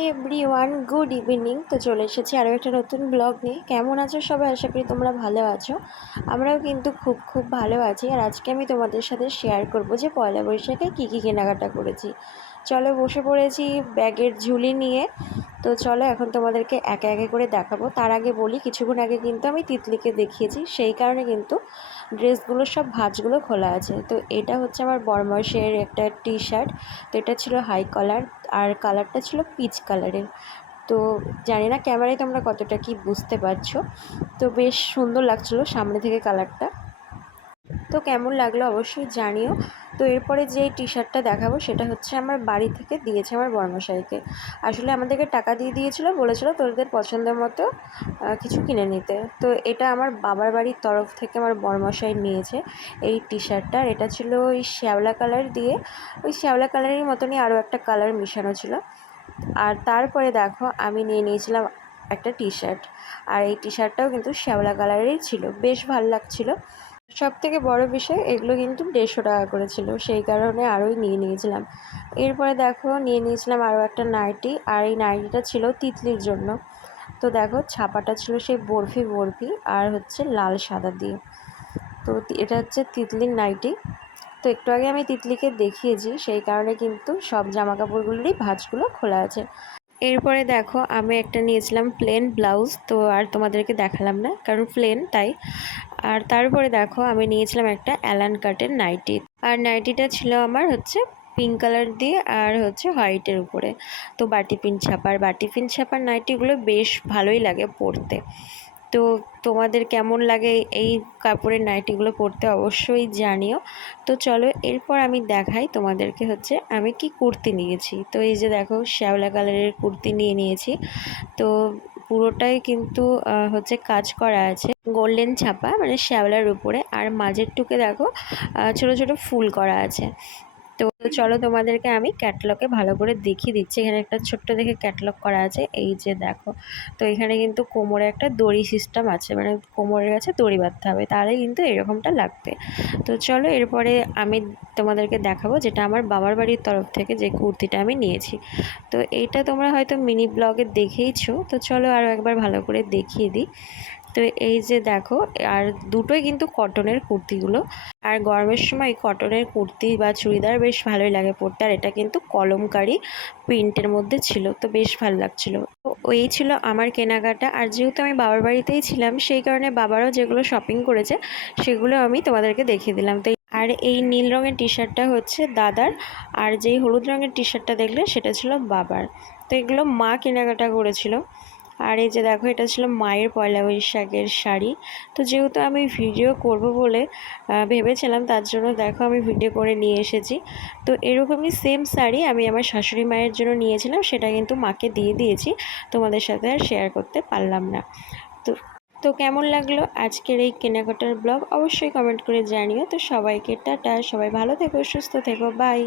Hi everyone, good evening. তো চলে এসেছি আরও একটা নতুন ব্লগ নিয়ে। কেমন আছো সবাই? আশা করি তোমরা ভালো আছো। আমরাও কিন্তু খুব ভালো আছি। আর আজকে আমি তোমাদের সাথে শেয়ার করব যে পয়লা বৈশাখে কী কেনাকাটা করেছি। চলো, বসে পড়েছি ব্যাগের ঝুলি নিয়ে। তো চলো এখন তোমাদেরকে একে একে করে দেখাবো। তার আগে বলি, কিছুক্ষণ আগে কিন্তু আমি তিতলিকে দেখিয়েছি, সেই কারণে কিন্তু ড্রেসগুলো সব ভাঁজগুলো খোলা আছে। তো এটা হচ্ছে আমার বরমাসের একটা টি শার্ট। তো এটা ছিল হাই কলার, আর কালারটা ছিল পিচ কালারের। তো জানি না ক্যামেরায় তোমরা কতটা কি বুঝতে পারছো। তো বেশ সুন্দর লাগছিলো সামনে থেকে কালারটা। তো কেমন লাগলো অবশ্যই জানিও। তো এরপরে যে টি শার্টটা দেখাবো সেটা হচ্ছে আমার বাড়ি থেকে দিয়েছে আমার বরমশাইকে। আসলে আমাদেরকে টাকা দিয়ে দিয়েছিল, বলেছিল তোদের পছন্দের মতো কিছু কিনে নিতে। তো এটা আমার বাবার বাড়ির তরফ থেকে আমার বরমশাই নিয়েছে এই টি শার্টটা। এটা ছিল ওই শ্যাওলা কালার দিয়ে, ওই শ্যাওলা কালারের মতনই আরও একটা কালার মিশানো ছিল। আর তারপরে দেখো আমি নিয়ে নিয়েছিলাম একটা টি শার্ট, আর এই টি শার্টটাও কিন্তু শ্যাওলা কালারেরই ছিল, বেশ ভালো লাগছিলো। সবথেকে বড় বিষয়, এগুলো কিন্তু 150 টাকা করেছিল, সেই কারণে আরোই নিয়ে নিয়েছিলাম। এরপরে দেখো নিয়ে নিয়েছিলাম আরও একটা নাইটি, আর এই নাইটিটা ছিল তিতলির জন্য। তো দেখো ছাপাটা ছিল সেই বরফি আর হচ্ছে লাল সাদা দিয়ে। তো এটা হচ্ছে তিতলির নাইটি। তো একটু আগে আমি তিতলিকে দেখিয়েছি, সেই কারণে কিন্তু সব জামা কাপড়গুলোরই ভাঁজগুলো খোলা আছে। এরপরে দেখো আমি একটা নিয়েছিলাম প্লেন ব্লাউজ, তো আর তোমাদেরকে দেখালাম না কারণ প্লেন তাই। আর তারপরে দেখো আমি নিয়েছিলাম একটা অ্যালান কাটের নাইটি, আর নাইটিটা ছিল আমার হচ্ছে পিঙ্ক কালার দিয়ে আর হচ্ছে হোয়াইটের উপরে। তো বাটি পিন ছাপার নাইটিগুলো বেশ ভালোই লাগে পরতে। তো তোমাদের কেমন লাগে এই কাপড়ের নাইটিগুলো পরতে অবশ্যই জানিও। তো চলো এরপর আমি দেখাই তোমাদেরকে হচ্ছে আমি কি কুর্তি নিয়েছি। তো এই যে দেখো শ্যাওলা কালারের কুর্তি নিয়েছি। তো পুরোটাই কিন্তু হচ্ছে কাজ করা আছে গোল্ডেন ছাপা, মানে শ্যাওলার উপরে, আর মাঝের টুকে দেখো ছোট ছোট ফুল করা আছে। তো চলো তোমাদেরকে আমি ক্যাটলগে ভালো করে দেখিয়ে দিচ্ছি। এখানে একটা ছোট্ট দেখে ক্যাটলগ করা আছে, এই যে দেখো। তো এখানে কিন্তু কোমরে একটা দড়ি সিস্টেম আছে, মানে কোমরের কাছে দড়ি বাঁধতে হবে, তাহলে কিন্তু এরকমটা লাগবে। তো চলো এরপরে আমি তোমাদেরকে দেখাবো যেটা আমার বাবার বাড়ির তরফ থেকে যে কুর্তিটা আমি নিয়েছি। তো এইটা তোমরা হয়তো মিনি ব্লগে দেখেইছো। তো চলো আরও একবার ভালো করে দেখিয়ে দিই। তো এই যে দেখো, আর দুটোই কিন্তু কটনের কুর্তিগুলো। আর গরমের সময় কটনের কুর্তি বা চুড়িদার বেশ ভালোই লাগে পরতে। আর এটা কিন্তু কলমকারি প্রিন্টের মধ্যে ছিল, তো বেশ ভালো লাগছিল। তো ওই ছিল আমার কেনাকাটা। আর যেহেতু আমি বাবার বাড়িতেই ছিলাম, সেই কারণে বাবারও যেগুলো শপিং করেছে সেগুলো আমি তোমাদেরকে দেখিয়ে দিলাম। তো আর এই নীল রঙের টি শার্টটা হচ্ছে দাদার, আর যেই হলুদ রঙের টি শার্টটা দেখলে সেটা ছিল বাবার। তো এগুলো মা কেনাকাটা করেছিল। আর এই যে দেখো এটা ছিল মায়ের পয়লা বৈশাখের শাড়ি। তো যেহেতু আমি ভিডিও করব বলে ভেবেছিলাম, তার জন্য দেখো আমি ভিডিও করে নিয়ে এসেছি। তো এরকমই সেম শাড়ি আমি আমার শাশুড়ি মায়ের জন্য নিয়েছিলাম, সেটা কিন্তু মাকে দিয়ে দিয়েছি, তোমাদের সাথে আর শেয়ার করতে পারলাম না। তো তো কেমন লাগলো আজকের এই কেনাকাটার ব্লগ অবশ্যই কমেন্ট করে জানিও। তো সবাইকে টাটা, সবাই ভালো থেকো, সুস্থ থেকো, বাই।